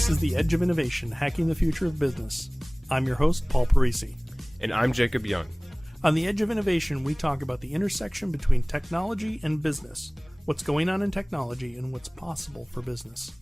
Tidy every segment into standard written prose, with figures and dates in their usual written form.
This is The Edge of Innovation, Hacking the Future of Business. I'm your host, Paul Parisi. And I'm Jacob Young. On The Edge of Innovation, we talk about the intersection between technology and business, what's going on in technology, and what's possible for business.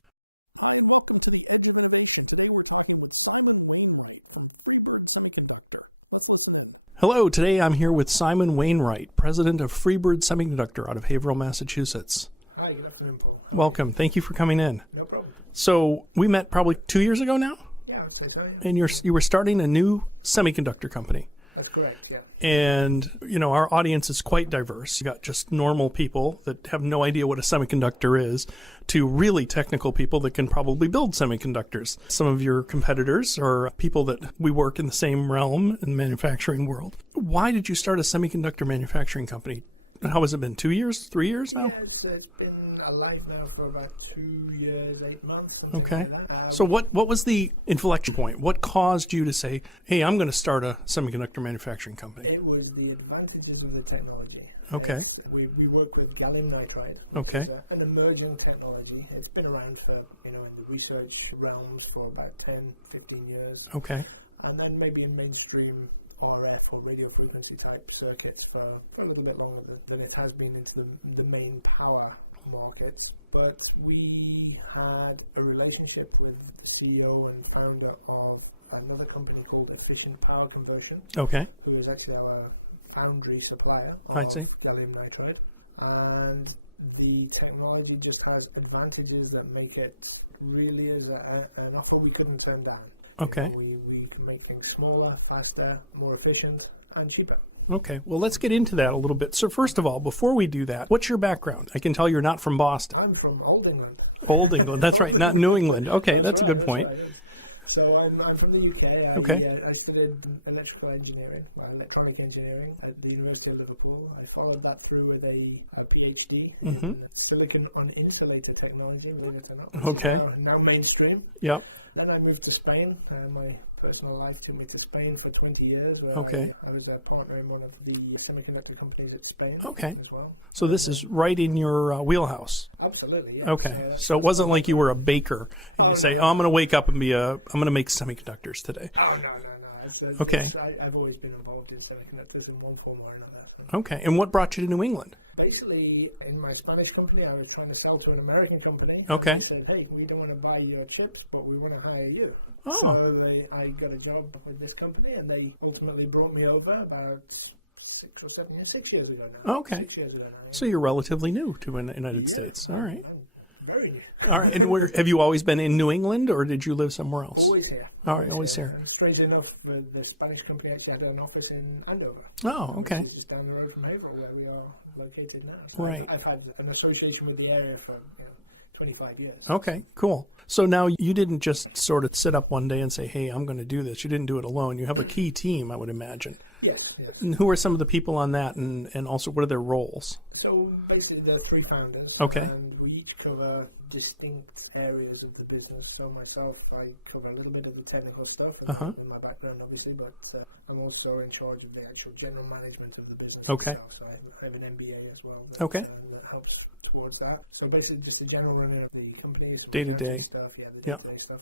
Hi, welcome to The Edge of Innovation. Today we're talking with Simon Wainwright from Freebird Semiconductor. Let's listen in. Hello, today I'm here with Simon Wainwright, president of Freebird Semiconductor out of Haverhill, Massachusetts. Hi, good afternoon, Paul. Welcome. Thank you for coming in. No problem. So we met probably 2 years ago now, Yeah, I'd say so. and you were starting a new semiconductor company. That's correct, yeah. And, you know, our audience is quite diverse. You got just normal people that have no idea what a semiconductor is to really technical people that can probably build semiconductors. Some of your competitors are people that we work in the same realm in the manufacturing world. Why did you start a semiconductor manufacturing company? And how has it been? 2 years, 3 years now? Yeah, it's been alive now for about 2 years, 8 months. Okay. Like that. So what was the inflection point? What caused you to say, hey, I'm going to start a semiconductor manufacturing company? It was the advantages of the technology. Okay. We work with gallium nitride. Okay. It's an emerging technology. It's been around for, in the research realms for about 10, 15 years. Okay. And then maybe in mainstream RF or radio frequency type circuits for a little bit longer than it has been into the main power markets. But we had a relationship with the CEO and founder of another company called Efficient Power Conversion, Okay. who is actually our foundry supplier I of see. gallium nitride. And the technology just has advantages that make it really is an offer we couldn't turn down. Okay. We can make things smaller, faster, more efficient, and cheaper. Okay. Well, let's get into that a little bit. So first of all, before we do that, what's your background? I can tell you're not from Boston. I'm from Old England. Old England. That's right. Not New England. Okay. That's a good point. Right. So I'm from the UK. I studied electrical engineering, electronic engineering at the University of Liverpool. I followed that through with a PhD in silicon on insulator technology, believe it or not. Okay. Now mainstream. Yep. Then I moved to Spain. My personal life took me to Spain for 20 years. Where Okay. I was a partner in one of the semiconductor companies at Spain. Okay. As well. So this is right in your wheelhouse. Absolutely. Yeah. Okay. Yeah, So it wasn't like you were a baker and you say, no. oh, I'm going to wake up and I'm going to make semiconductors today. Oh, no. Okay. I've always been involved in semiconductors in one form or another. Okay. And what brought you to New England? Basically, in my Spanish company, I was trying to sell to an American company. Okay. They said, hey, we don't want to buy your chips, but we want to hire you. Oh. So I got a job with this company, and they ultimately brought me over about 6 years ago now. Okay. 6 years ago now. Yeah. So you're relatively new to the United States. All right. I'm very new. All right. And have you always been in New England or did you live somewhere else? Always here. All right. Always here. And strangely enough, the Spanish company actually had an office in Andover. Oh, okay. Which is just down the road from Haverhill, where we are located now. So Right. I've had an association with the area for 25 years. Okay, cool. So now you didn't just sort of sit up one day and say, hey, I'm going to do this. You didn't do it alone. You have a key team, I would imagine. Yes. And who are some of the people on that and also what are their roles? So basically there are three founders. Okay. And we each cover distinct areas of the business. So myself, I cover a little bit of the technical stuff in my background, obviously, but I'm also in charge of the actual general management of the business. Okay. So I have an MBA as well. Okay. That helps towards that. So basically just the general running of the company. Day-to-day. Stuff, the day-to-day stuff.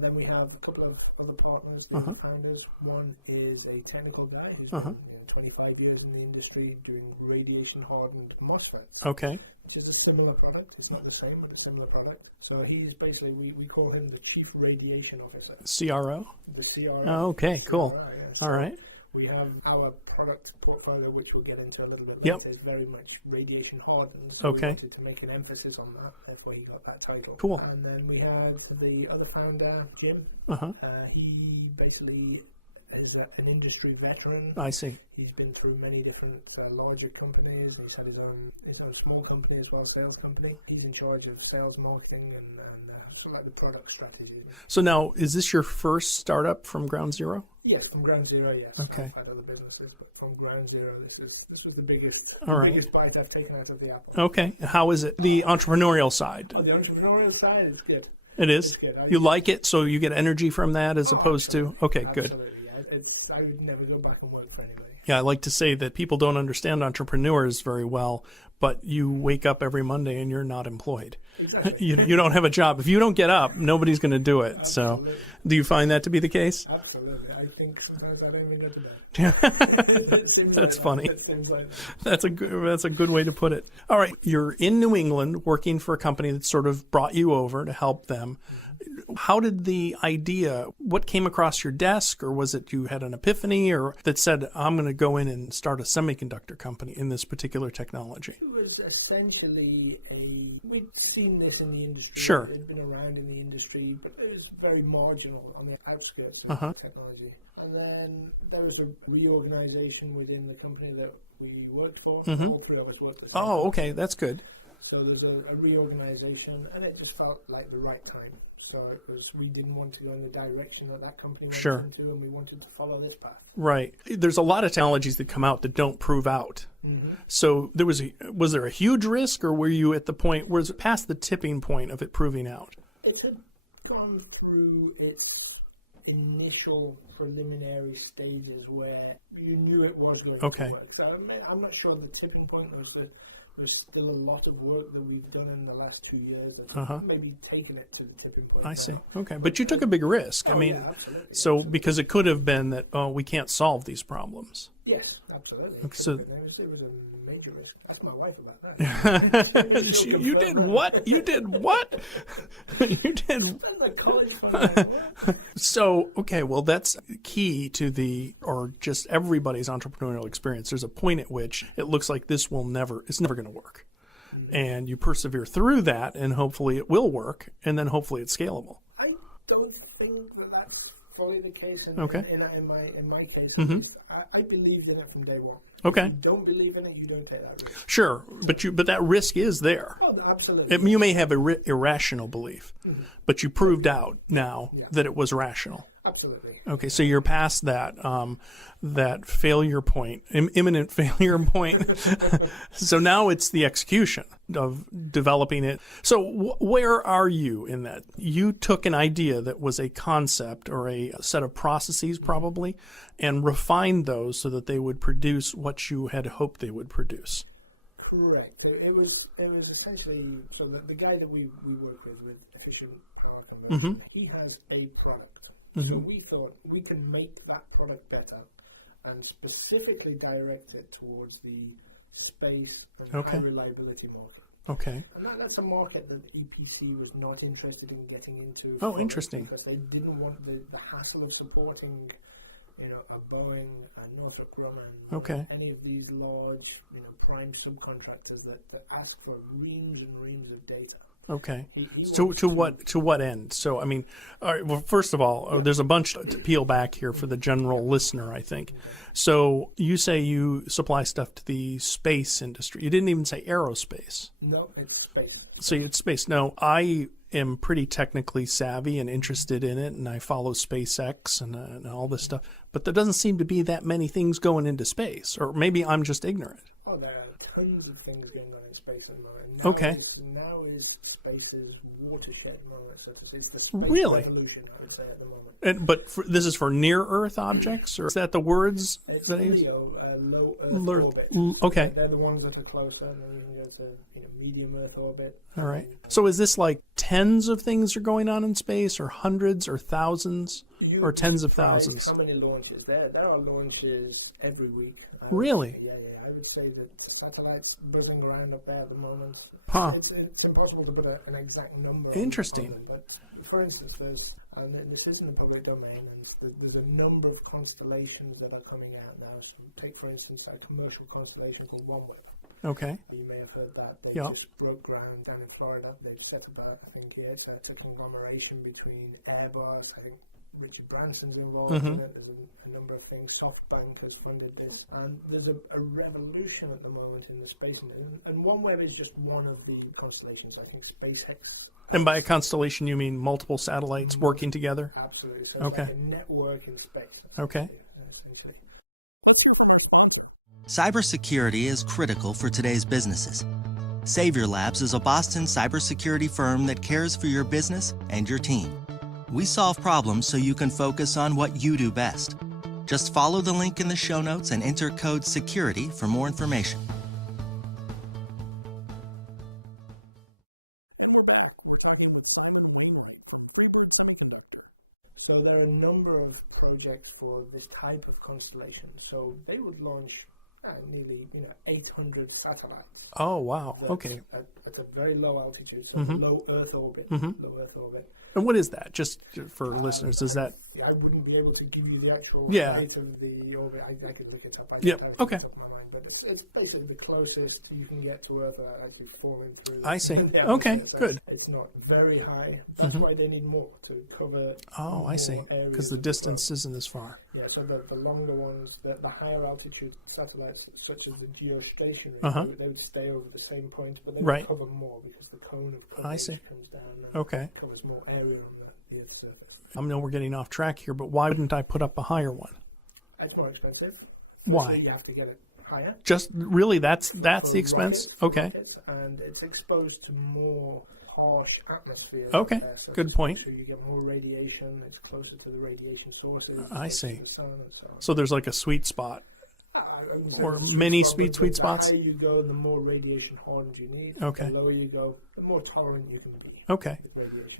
Then we have a couple of other partners, founders. One is a technical guy who's been 25 years in the industry doing radiation-hardened MOSFETs. Okay. Which is a similar product. It's not the same, but a similar product. So he's basically, we call him the Chief Radiation Officer. CRO? The CRO. Oh, okay, cool. CRO, yeah. So all right. we have our product portfolio, which we'll get into a little bit Yep. later, is very much radiation hardened. So Okay. we wanted to make an emphasis on that. That's why he got that title. Cool. And then we had the other founder, Jim. He basically is an industry veteran. I see. He's been through many different larger companies. He's had his own small company as well, sales company. He's in charge of sales, marketing, and sort of like the product strategy. So now, is this your first startup from ground zero? Yes, from ground zero, yes. Okay. I've had other businesses, but from ground zero, this was the biggest, All right. biggest bite I've taken out of the apple. Okay. How is it? The entrepreneurial side? On the entrepreneurial side, it's good. It is? It's good. You like it, so you get energy from that as opposed to... Okay, good. Absolutely. I would never go back and work for anybody. Yeah, I like to say that people don't understand entrepreneurs very well, but you wake up every Monday and you're not employed. Exactly. You don't have a job. If you don't get up, nobody's going to do it. Absolutely. So do you find that to be the case? Absolutely. I think sometimes I don't even go to bed. That's funny. It seems like that. That's a good way to put it. All right, you're in New England working for a company that sort of brought you over to help them. How did the idea, what came across your desk, or was it you had an epiphany, or that said, I'm going to go in and start a semiconductor company in this particular technology? It was essentially we'd seen this in the industry. Sure. It had been around in the industry, but it was very marginal on the outskirts of technology. And then there was a reorganization within the company that we worked for. All three of us worked for. Oh, okay, that's good. So there's a reorganization, and it just felt like the right time. So we didn't want to go in the direction that company went into, and we wanted to follow this path. Right. There's a lot of technologies that come out that don't prove out. So was there a huge risk, or were you at the point, was it past the tipping point of it proving out? It had gone through its initial preliminary stages where you knew it was going to work. So I'm not sure the tipping point was that there's still a lot of work that we've done in the last 2 years and maybe taken it to the tipping point. I see. Okay. But you took a big risk. I mean, absolutely. So Absolutely. Because it could have been that, we can't solve these problems. Yes, absolutely. So it was a major risk. Ask my wife about that. You did what? You did what? You did. Sounds like college fun. So, okay, well, that's key to or just everybody's entrepreneurial experience. There's a point at which it looks like it's never going to work. And you persevere through that, and hopefully it will work, and then hopefully it's scalable. I don't think that that's fully the case in my case. I believed in it from day one. Okay. If you don't believe in it, you don't take that risk. Sure, but that risk is there. Oh, no, absolutely. You may have irrational belief, but you proved out now that it was rational. Absolutely. Okay, so you're past that that failure point, imminent failure point. So now it's the execution of developing it. So where are you in that? You took an idea that was a concept or a set of processes probably, and refined those so that they would produce what you had hoped they would produce. Correct. It was essentially, so the guy that we work with Efficient Power Conversion, he has a product. So we thought we can make that product better and specifically direct it towards the space and high reliability market. Okay. And that's a market that EPC was not interested in getting into. Oh, interesting. Because they didn't want the hassle of supporting, a Boeing, a Northrop Grumman, any of these large, prime subcontractors that ask for reams and reams of data. Okay. To what end? So, I mean, all right, well, first of all, there's a bunch to peel back here for the general listener, I think. So you say you supply stuff to the space industry. You didn't even say aerospace. No, it's space. So it's space. No, I am pretty technically savvy and interested in it, and I follow SpaceX and all this stuff. But there doesn't seem to be that many things going into space, or maybe I'm just ignorant. Oh, there are tons of things going on in space at the moment. Now is space's watershed moment, so to say. It's the space revolution, I would say, at the moment. But this is for near-Earth objects, or is that the words it's that I use? Low Earth orbit. Okay. They're the ones that are closer, and then you can go to medium Earth orbit. All right. So is this like tens of things are going on in space, or hundreds, or thousands, or tens of thousands? How many launches? There are launches every week. Really? Yeah. I would say that satellites buzzing around up there at the moment. Huh. It's impossible to put an exact number. Interesting. On them, but for instance, and this isn't the public domain, and there's a number of constellations that are coming out now. So take, for instance, a commercial constellation called OneWeb. Okay. You may have heard that. They just broke ground down in Florida. They set about, I think, it's a conglomeration between Airbus, I think Richard Branson's involved in it. There's a number of things. SoftBank has funded this. And there's a revolution at the moment in the space. And OneWeb is just one of the constellations. I think SpaceX. And by a constellation, you mean multiple satellites working together? Absolutely. So it's like a network in space. Okay. Essentially. Cybersecurity is critical for today's businesses. Savior Labs is a Boston cybersecurity firm that cares for your business and your team. We solve problems so you can focus on what you do best. Just follow the link in the show notes and enter code SECURITY for more information. So there are a number of projects for this type of constellation. So they would launch nearly 800 satellites. Oh, wow. That's Okay. At a very low altitude, so low Earth orbit. Low Earth orbit. And what is that? Just for listeners, is that? I wouldn't be able to give you the actual height of the orbit. I could look it up. Okay. But it's basically the closest you can get to Earth without actually falling through. I see. Yeah, Okay, so good. It's not very high. That's why they need more to cover. Oh, I see. Because the distance isn't as far. Yeah, so the longer ones, the higher altitude satellites, such as the geostationary, they would stay over the same point, but they would cover more because the cone of coverage comes down and covers more area on the Earth's surface. I know we're getting off track here, but why wouldn't I put up a higher one? It's more expensive. Why? You have to get it higher. Just really, that's the expense? Okay. And it's exposed to more harsh atmosphere. Okay, good point. So you get more radiation. It's closer to the radiation sources. I see. The sun and so on. So there's like a sweet spot. Or many sweet spots? The higher you go, the more radiation hardened you need. Okay. The lower you go, the more tolerant you can be. Okay.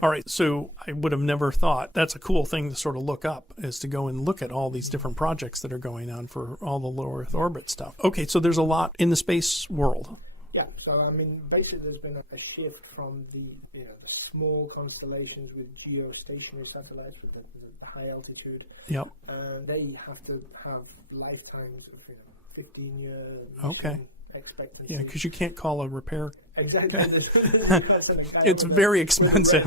All right. So I would have never thought that's a cool thing to sort of look up, is to go and look at all these different projects that are going on for all the low Earth orbit stuff. Okay. So there's a lot in the space world. Yeah, so I mean, basically, there's been a shift from the small constellations with geostationary satellites with the high altitude. Yep. And they have to have lifetimes of 15 years. Okay. Expectancy. Yeah, because you can't call a repair. Exactly. It's very expensive.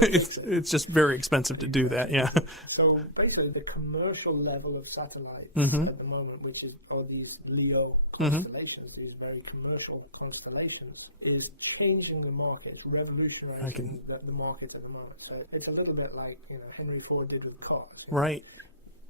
It's just very expensive to do that. Yeah. So basically, the commercial level of satellites at the moment, which are these LEO constellations, these very commercial constellations, is changing the market. It's revolutionizing the market at the moment. So it's a little bit like Henry Ford did with cars. Right.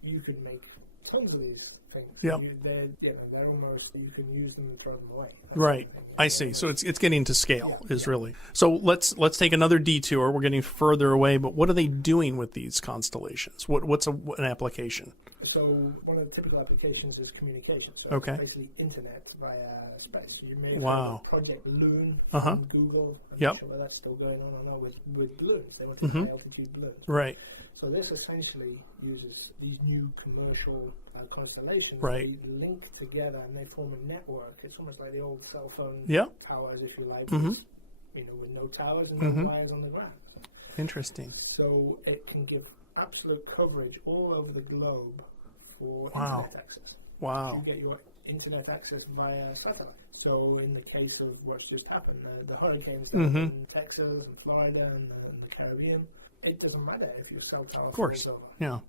You could make tons of these things. Yep. They're almost, you can use them and throw them away. Right. I see. So it's getting to scale really. So let's take another detour. We're getting further away, but what are they doing with these constellations? What's an application? So one of the typical applications is communication. So it's basically internet via space. You may have heard of Project Loon from Google. I'm not sure whether that's still going on or not with balloons. They want to high altitude balloons. Right. So this essentially uses these new commercial constellations. Right. They link together and they form a network. It's almost like the old cell phone towers, if you like, with no towers and no wires on the ground. Interesting. So it can give absolute coverage all over the globe for internet access. Wow. You get your internet access via satellite. So in the case of what's just happened, the hurricanes in Texas and Florida and the Caribbean, it doesn't matter if your cell tower falls over. Yeah.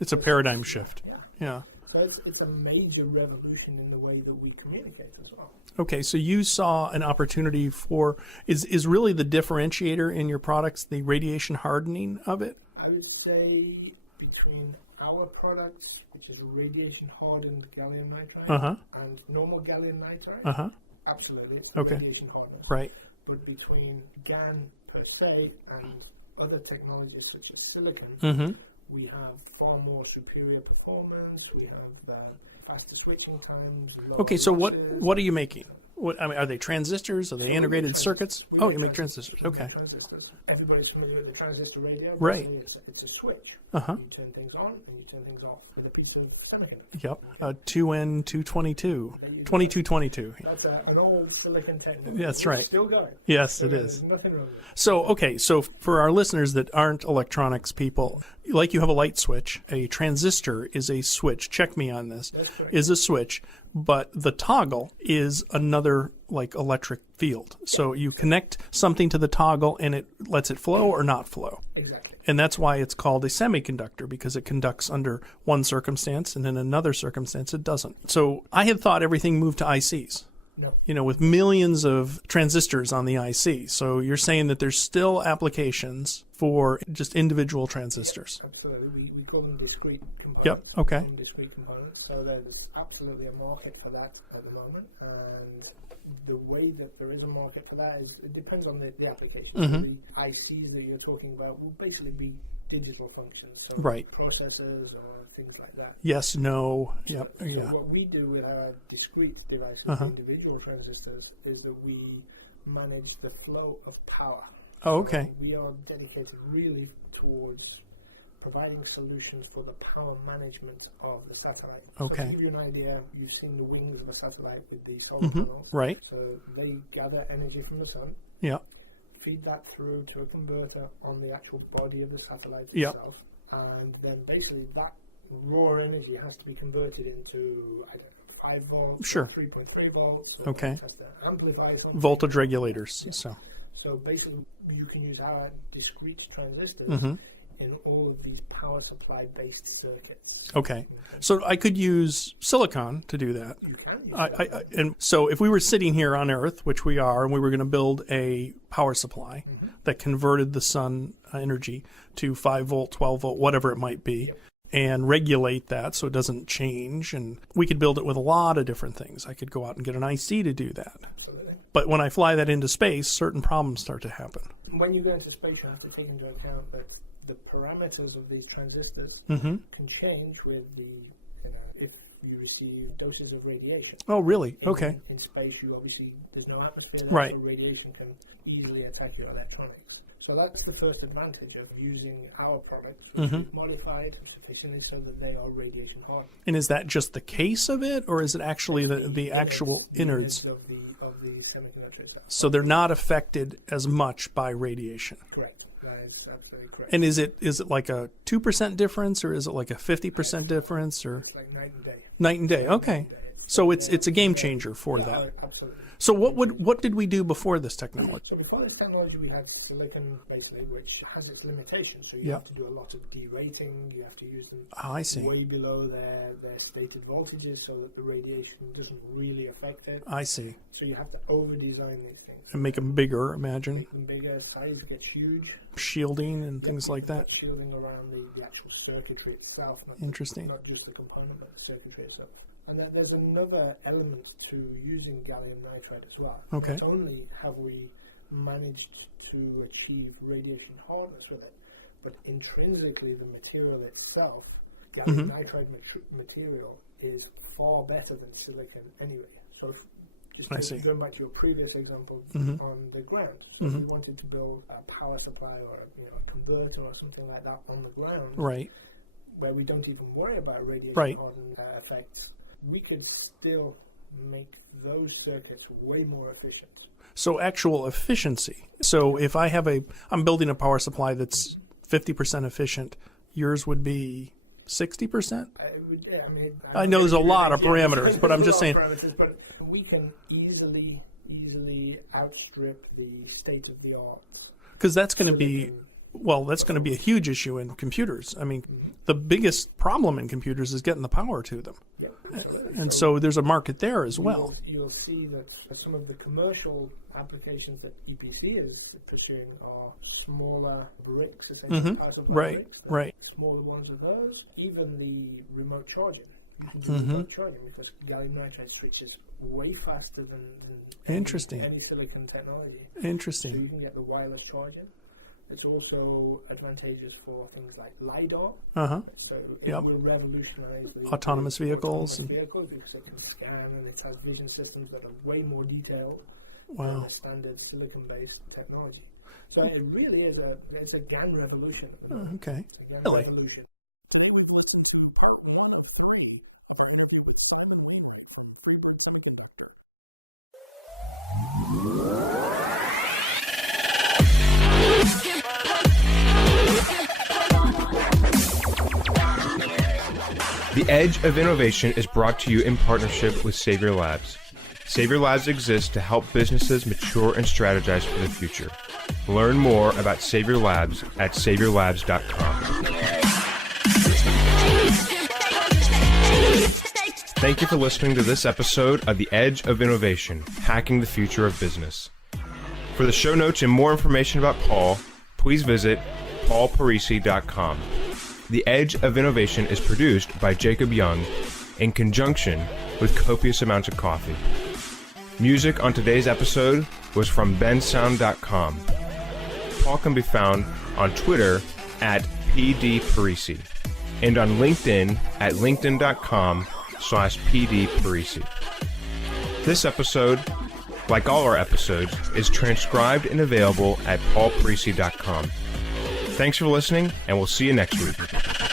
It's a paradigm shift. Yeah. So it's a major revolution in the way that we communicate as well. Okay, so you saw an opportunity for, is really the differentiator in your products the radiation hardening of it? I would say between our products, which is radiation hardened gallium nitride, and normal gallium nitride, absolutely, it's radiation hardened. Right. But between GaN per se and other technologies such as silicon, we have far more superior performance. We have faster switching times. Okay, so what are you making? Are they transistors? Are they integrated circuits? Oh, you make transistors. Okay. Everybody's familiar with the transistor radio. Right. It's a switch. You turn things on and you turn things off with a piece of semiconductor. Yep. 2N222. 2222. That's an old silicon technology. That's right. Still going. Yes, it is. There's nothing wrong with it. So for our listeners that aren't electronics people, like you have a light switch, a transistor is a switch. Check me on this. Is a switch, but the toggle is another like electric field. So you connect something to the toggle and it lets it flow or not flow. Exactly. And that's why it's called a semiconductor, because it conducts under one circumstance and in another circumstance it doesn't. So I had thought everything moved to ICs. No. With millions of transistors on the IC. So you're saying that there's still applications for just individual transistors. Yep, absolutely. We call them discrete components. Yep, okay. Discrete components. So there's absolutely a market for that at the moment. And the way that there is a market for that is, it depends on the application. The ICs that you're talking about will basically be digital functions. So processors, things like that. Yes, no, So what we do with our discrete devices, individual transistors, is that we manage the flow of power. Oh, okay. We are dedicated really towards providing solutions for the power management of the satellite. Okay. So to give you an idea, you've seen the wings of a satellite with the solar panels. Right. So they gather energy from the sun, Yeah. feed that through to a converter on the actual body of the satellite Yep. itself, and then basically that raw energy has to be converted into, I don't know, 5 volts, Sure. 3.3 volts. So Okay. it has to amplify something. Voltage regulators. So. So basically, you can use our discrete transistors Mm-hmm. in all of these power supply based circuits. Okay. So I could use silicon to do that. You can use And so if we were sitting here on Earth, which we are, and we were going to build a power supply that converted the sun energy to 5 volt, 12 volt, whatever it might be, and regulate that so it doesn't change, and we could build it with a lot of different things. I could go out and get an IC to do that. Absolutely. But when I fly that into space, certain problems start to happen. When you go into space, you have to take into account that the parameters of these transistors Mm-hmm. can change with the, if you receive doses of radiation. Oh, really? Okay. In space, you obviously, there's no atmosphere there, Right. so radiation can easily attack your electronics. So that's the first advantage of using our products, modified sufficiently so that they are radiation hardened. And is that just the case of it, or is it actually the actual innards? of the semiconductor itself. So they're not affected as much by radiation. Correct. That is absolutely correct. And is it like a 2% difference, or is it like a 50% difference, or It's like night and day. night and day? Okay. So it's a game changer for Yeah, that. absolutely. So what did we do before this technology? So before this technology, we had silicon, basically, which has its limitations. So you Yeah. have to do a lot of derating. You have to use them Oh, I see. way below their stated voltages so that the radiation doesn't really affect it. I see. So you have to over-design these things. And make them bigger, imagine. Make them bigger, size gets huge. Shielding and things like that. Shielding around the actual circuitry itself. Interesting. Not just the component, but the circuitry itself. And then there's another element to using gallium nitride as well. Okay. Not only have we managed to achieve radiation hardness with it, but intrinsically the material itself, gallium nitride material, is far better than silicon anyway. So I see. going back to your previous example on the ground, so if you wanted to build a power supply or a converter or something like that on the ground, Right. where we don't even worry about radiation Right. hardened effects, we could still make those circuits way more efficient. So actual efficiency. So if I'm building a power supply that's 50% efficient, yours would be 60%? I know there's a lot of parameters, but I'm just saying. But we can easily outstrip the state of the art. Because that's going to be, that's going to be a huge issue in computers. I mean, the biggest problem in computers is getting the power to them. Yeah. And so there's a market there as well. You'll see that some of the commercial applications that EPC is pursuing are smaller bricks, essentially, power supply Right, bricks. right. Smaller ones of those. Even the remote charging. You can do remote charging because gallium nitride switches way faster than Interesting. any silicon technology. So Interesting. you can get the wireless charging. It's also advantageous for things like LiDAR. So it Yep. will revolutionize the Autonomous vehicles autonomous vehicles because it can scan and it has vision systems that are way more detailed than Wow. a standard silicon-based technology. So it really is it's a GaN revolution. At the moment. Okay. It's a GaN Really? revolution. Freebird Semiconductor. The Edge of Innovation is brought to you in partnership with Savior Labs. Savior Labs exists to help businesses mature and strategize for the future. Learn more about Savior Labs at saviorlabs.com. Thank you for listening to this episode of The Edge of Innovation, Hacking the Future of Business. For the show notes and more information about Paul, please visit paulparisi.com. The Edge of Innovation is produced by Jacob Young in conjunction with copious amounts of coffee. Music on today's episode was from bensound.com. Paul can be found on Twitter at pdparisi and on LinkedIn at linkedin.com/pdparisi. This episode, like all our episodes, is transcribed and available at paulparisi.com. Thanks for listening, and we'll see you next week.